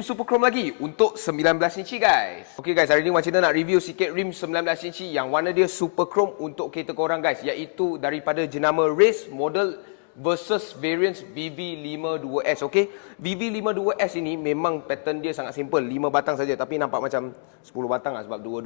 rim Super Chrome lagi untuk 19 inci guys. Okay guys, hari ni Wan Cina nak review sikit rim 19 inci yang warna dia Super Chrome untuk kereta korang guys, iaitu daripada jenama Race model versus variants VV52S. Okay, VV52S ini memang pattern dia sangat simple, 5 batang saja, tapi nampak macam 10 batang lah sebab 2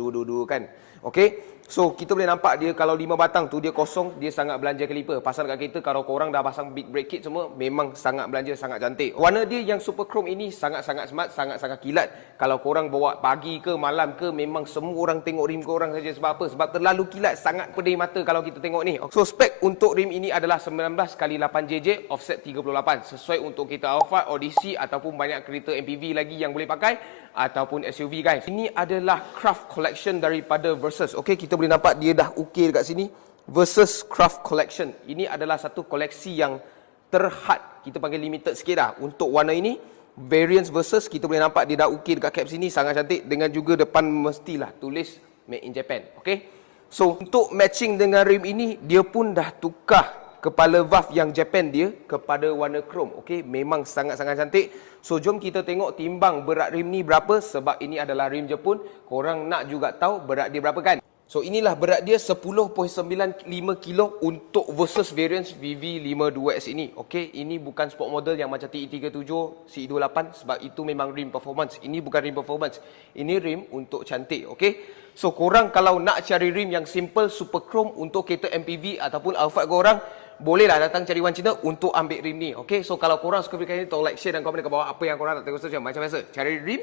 kan. Okay, so kita boleh nampak dia kalau 5 batang tu dia kosong, dia sangat belanja kaliper. Pasal kat kereta kalau korang dah pasang big brake kit semua, memang sangat belanja, sangat cantik. Warna dia yang Super Chrome ini sangat-sangat smart, sangat-sangat kilat. Kalau korang bawa pagi ke malam ke, memang semua orang tengok rim korang saja. Sebab apa? Sebab terlalu kilat, sangat pedih mata kalau kita tengok ni. So spek untuk rim ini adalah 19x8JJ offset 38, sesuai untuk kereta Alphard, Odyssey ataupun banyak kereta MPV lagi yang boleh pakai, ataupun SUV guys. Ini adalah Craft Collection daripada Versus. Okey, kita boleh nampak dia dah ukir dekat sini. Versus Craft Collection. Ini adalah satu koleksi yang terhad. Kita panggil limited sikit dah. Untuk warna ini, Variants Versus, kita boleh nampak dia dah ukir dekat cap sini, sangat cantik. Dengan juga depan mestilah tulis Made in Japan. Okey. So, untuk matching dengan rim ini, dia pun dah tukar kepala valve yang Japan dia kepada warna chrome. Okey, memang sangat-sangat cantik. So jom kita tengok timbang berat rim ni berapa, sebab ini adalah rim Jepun. Korang nak juga tahu berat dia berapa kan? So inilah berat dia, 10.95 kilo untuk versus variants VV52S ini. Okey, ini bukan sport model yang macam TE37, CE28, sebab itu memang rim performance. Ini bukan rim performance. Ini rim untuk cantik. Okey. So korang kalau nak cari rim yang simple Super Chrome untuk kereta MPV ataupun Alphard korang, bolehlah datang cari Wan Cina untuk ambil rim ni. Okay, so kalau korang suka video ini, tolong like, share dan komen dekat bawah apa yang korang nak tengok seterusnya. Macam biasa, cari rim,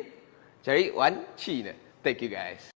cari Wan Cina. Thank you guys.